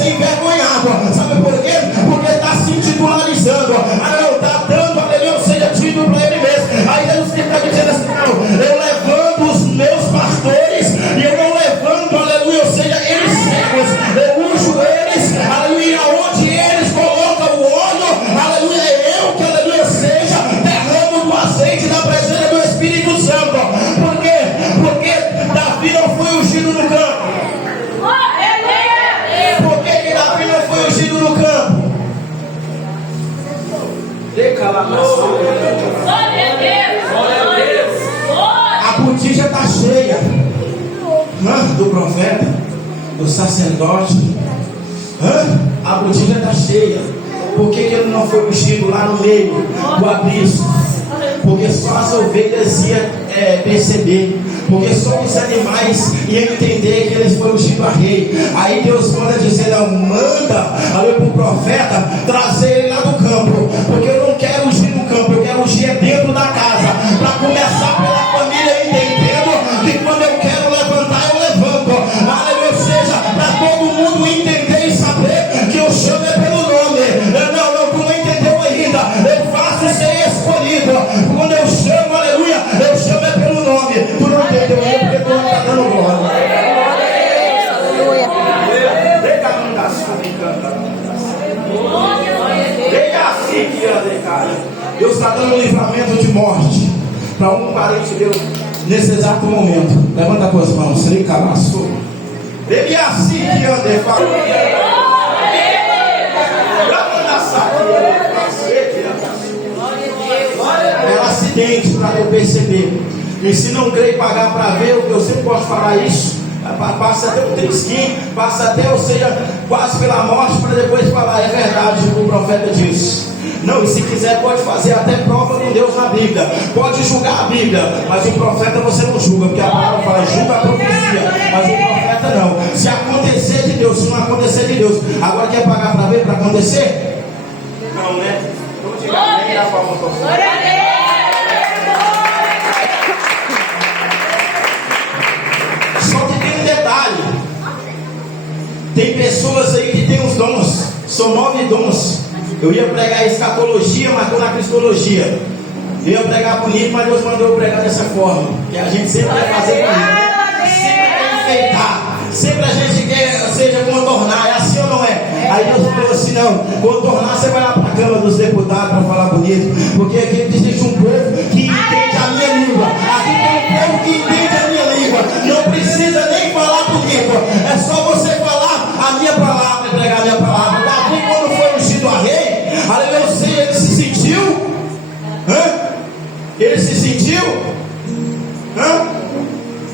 ser envergonhado. Sabe por quê? Porque está se titularizando. Não, está dando, aleluia, ou seja, título para ele mesmo. Aí Jesus está dizendo assim: não, eu levanto os meus pastores e eu não levanto, aleluia, ou seja, eles cegos. Eu unjo eles, aleluia, onde eles colocam o óleo, aleluia, eu que, aleluia, seja, derramo do azeite da presença do Espírito Santo. Por quê? Porque Davi não foi ungido no campo. Por que Davi não foi ungido no campo? A botija está cheia do profeta, do sacerdote. A botija está cheia. Por que ele não foi ungido lá no meio do abismo? Porque só as ovelhas iam perceber. Porque só os animais iam entender que eles foram ungidos a rei. Aí Deus manda dizer: não, manda ali para o profeta trazer ele lá do campo. Porque eu não quero ungir no campo, eu quero ungir dentro da casa. Para começar pela família, entendendo que quando eu quero levantar, eu levanto. Ou seja, para todo mundo entender e saber que eu chamo é pelo nome. Não, tu não entendeu ainda. Eu faço ser escolhido. Quando eu chamo, aleluia, eu chamo é pelo nome. Tu não entendeu ainda porque tu não está dando glória. Deus está dando um livramento de morte para um parente meu nesse exato momento. Levanta as tuas mãos. Ele é assim que anda e fala. É um acidente para eu perceber. E se não crê pagar para ver, eu sempre posso falar isso. Passa até um trisquinho, passa até, ou seja, quase pela morte, para depois falar: é verdade o que o profeta disse. Não, e se quiser pode fazer até prova com Deus na Bíblia, pode julgar a Bíblia, mas o profeta você não julga, porque a palavra fala: julga a profecia, mas o profeta não. Se acontecer de Deus, se não acontecer de Deus, agora quer pagar para ver, para acontecer? Não, né? Não diga nem a palma. Só que tem um detalhe: tem pessoas aí que tem os dons, são 9 dons. Eu ia pregar escatologia, mas estou na cristologia. Eu ia pregar bonito, mas Deus mandou eu pregar dessa forma. Que a gente sempre quer fazer bonito, sempre quer enfeitar, sempre a gente quer, ou seja, contornar. É assim ou não é? Aí Deus falou assim: não, contornar você vai lá para a Câmara dos Deputados para falar bonito. Porque aqui existe um povo que entende a minha língua. Aqui tem um povo que entende a minha língua. Não precisa nem falar bonito, é só você falar a minha palavra e pregar a minha palavra. Davi, quando foi ungido a rei, aleluia, ele se sentiu? Ele se sentiu?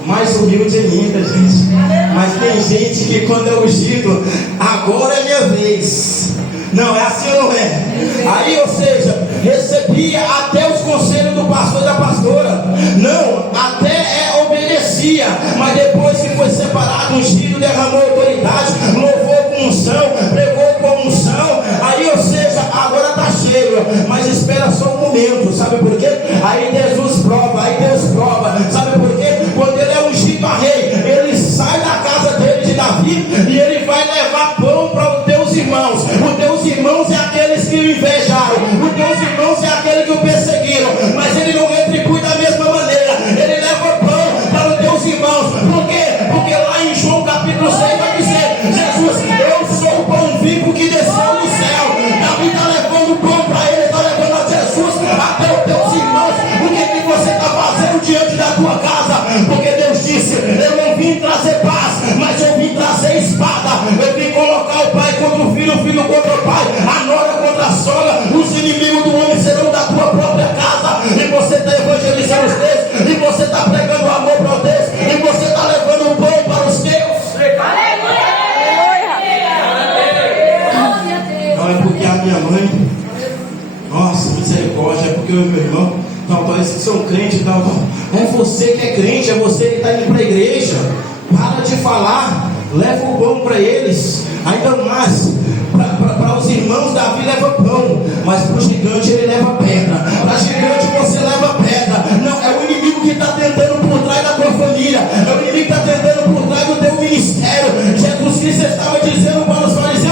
Mais humilde ainda, gente. Mas tem gente que quando é ungido, agora é minha vez. Não, é assim ou não é? Aí, ou seja, recebia até os conselhos do pastor e da pastora. Não, até obedecia. Mas depois que foi separado, ungido, derramou autoridade, louvou com unção, pregou com unção. Aí, ou seja, agora está cheio. Mas espera só um momento. Sabe por quê? Aí Jesus prova, aí Deus prova. Sabe por quê? Quando ele é ungido a rei, ele sai da casa dele de Davi e ele vai levar pão para os teus irmãos. Os teus irmãos é aqueles que o invejaram, os teus irmãos é aqueles que o perseguiram, mas ele não retribui da mesma maneira. Ele leva pão para os teus irmãos. Por quê? Porque lá em João capítulo 6 vai dizer: Jesus, eu sou o pão vivo que desceu do céu. Davi está levando pão para ele, está levando a Jesus até os teus irmãos. O que você está fazendo diante da tua casa? Porque Deus disse: eu não vim trazer paz, mas eu vim trazer espada. Eu vim colocar o pai contra o filho contra o pai, a nora contra a sogra. Os inimigos do homem serão da tua própria casa. E você está evangelizando os teus, e você está pregando amor para os teus, e você está levando o pão para os teus. Não é porque a minha mãe, nossa, misericórdia, é porque eu e meu irmão, talvez que são crentes, é você que é crente, é você que está indo para a igreja. Para de falar, leva o pão para eles. Ainda mais, para os irmãos, Davi leva pão, mas para o gigante ele leva pedra. Para gigante você leva pedra. Não, é o inimigo que está tentando por trás da tua família, é o inimigo que está tentando por trás do teu ministério. Jesus Cristo estava dizendo para os fariseus: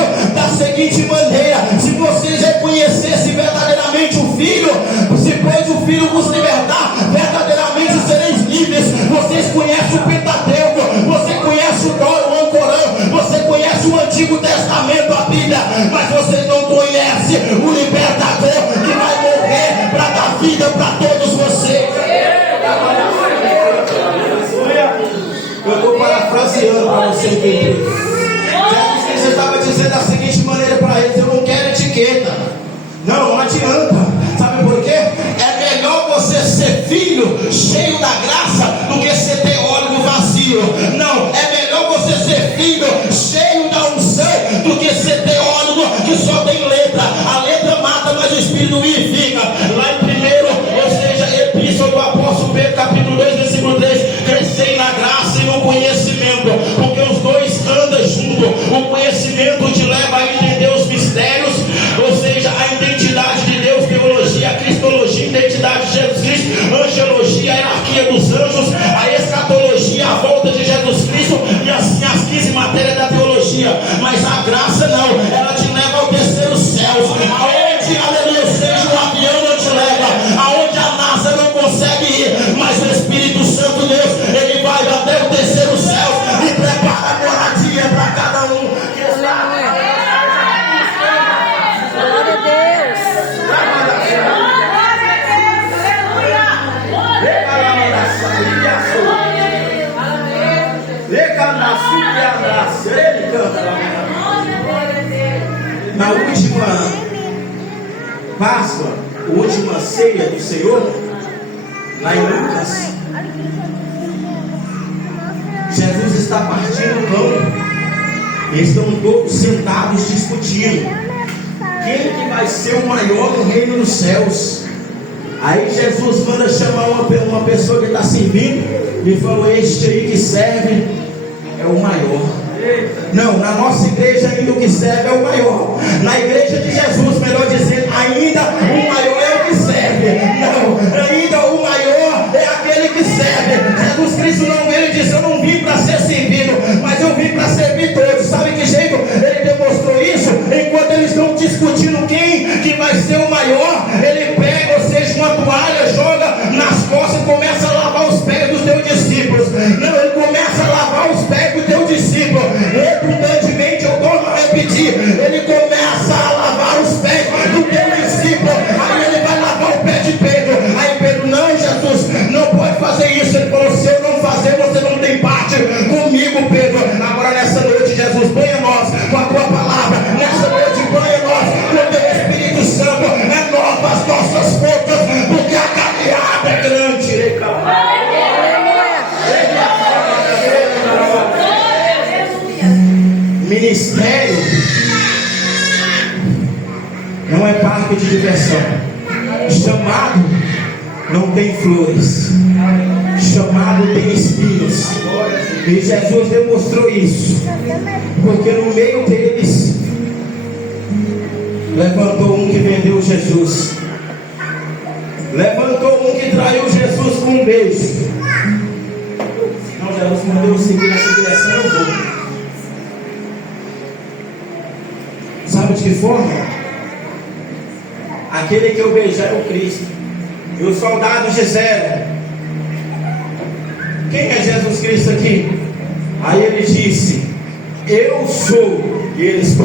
da teologia, mas a graça não, ela te leva ao terceiro céu, aonde, aleluia, seja o avião não te leva, aonde a NASA não consegue ir, mas o Espírito Santo Deus, ele vai até o terceiro céu e prepara a moradia para cada um que está. Glória a Deus. Na última Páscoa, a última ceia do Senhor, lá em Lucas, Jesus está partindo o pão. Eles estão todos sentados discutindo quem que vai ser o maior no reino dos céus. Aí Jesus manda chamar uma pessoa que está servindo e falou: este aí que serve é o maior. Não, na nossa igreja ainda o que serve é o maior. Na igreja de Jesus, melhor dizendo, ainda o maior é o que serve. Não, ainda o maior é aquele que serve. Jesus Cristo não veio e disse: eu não vim para ser servido, mas eu vim para servir todos. Sabe que jeito ele demonstrou isso? Enquanto eles estão discutindo quem que vai ser o maior, ele pega, ou seja, uma toalha, joga nas costas e começa a lavar os pés dos teus discípulos. Não, ele começa a lavar os pés do teu discípulo. Redundantemente, eu torno a repetir, ele começa a lavar os pés do teu discípulo. Aí ele vai lavar o pé de Pedro. Aí Pedro: não, Jesus, não pode fazer isso. Ele falou: se eu não fazer, você não tem parte comigo, Pedro. Agora nessa noite, Jesus, banha nós com a tua palavra. Nessa noite, banha nós com o teu Espírito Santo. Renova as nossas forças, porque a caminhada é grande. Ministério não é parque de diversão. Chamado não tem flores. Chamado tem espinhos. E Jesus demonstrou isso, porque no meio deles levantou um que vendeu Jesus, levantou um que traiu Jesus com um beijo. Não, Jesus mandou eu seguir nessa direção, eu vou. Sabe de que forma? Aquele que eu beijar é o Cristo. E os soldados disseram: quem é Jesus Cristo aqui? Aí ele disse: eu sou. E eles: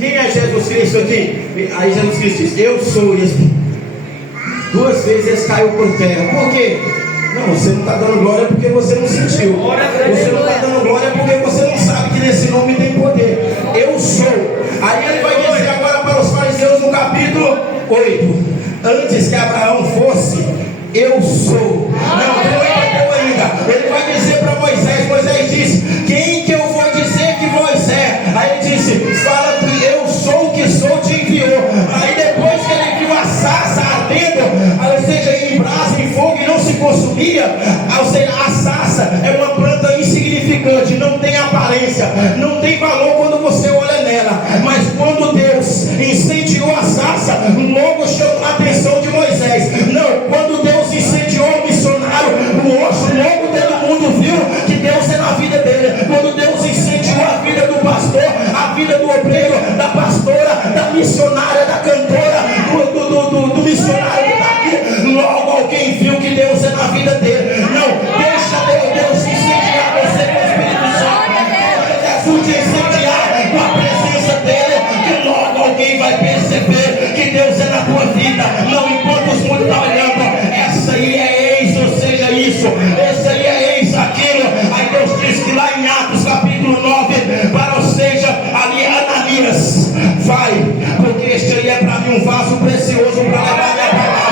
quem é Jesus Cristo aqui? Aí Jesus Cristo disse: eu sou. E eles: duas vezes eles caiu por terra. Por quê? Não, você não está dando glória porque você não sentiu. Você não está dando glória porque você não sabe que nesse nome tem poder. Eu sou. Aí ele vai dizer agora para os fariseus no capítulo 8: antes que Abraão fosse, eu sou. Não entendeu ainda. Ele vai dizer para Moisés. Moisés disse: quem que eu vou dizer que vós é? Aí ele disse: fala que eu sou o que sou, te enviou. Aí depois que ele viu a sarça ardendo, ou seja, em brasa, em fogo, e não se consumia, ou seja, a sarça é uma planta insignificante, não tem aparência, não tem valor quando você olha nela. Mas quando Deus incendiou a sarça, logo chamou a atenção de Moisés. Não, quando Deus incendiou o missionário, o osso, logo todo mundo viu que Deus é na vida dele. Quando Deus incendiou a vida do pastor, a vida do obreiro, da pastora, da missionária, da cantora, do missionário que está aqui, logo alguém viu que Deus é na vida dele. Não, deixa Deus incendiar você com o Espírito Santo. Jesus te incendiar com a presença dele, que logo alguém vai perceber que Deus é na tua vida. Não importa os mundo está olhando, essa aí é ex, ou seja, isso, essa aí é ex, aquilo. Aí Deus diz que lá em Atos capítulo 9, para, ou seja, ali Ananias, vai, porque este aí é para mim um vaso precioso para levar minha palavra.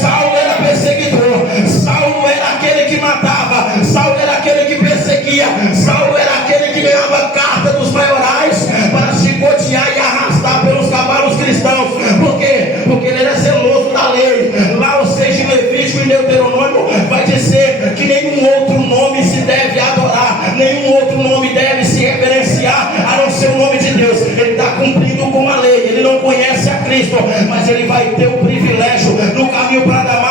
Saulo era perseguidor, Saulo era aquele que matava, Saulo era aquele que perseguia, Saulo era aquele que ganhava carta dos maiorais para chicotear e arrastar pelos cavalos cristãos. Por quê? Porque ele era zeloso da lei. Lá, ou seja, em Levítico e Deuteronômio vai dizer que nenhum outro nome se deve adorar, nenhum outro nome deve se reverenciar a não ser o nome de Deus. Ele está cumprindo com a lei, ele não conhece a Cristo, mas ele vai ter o privilégio no caminho para dar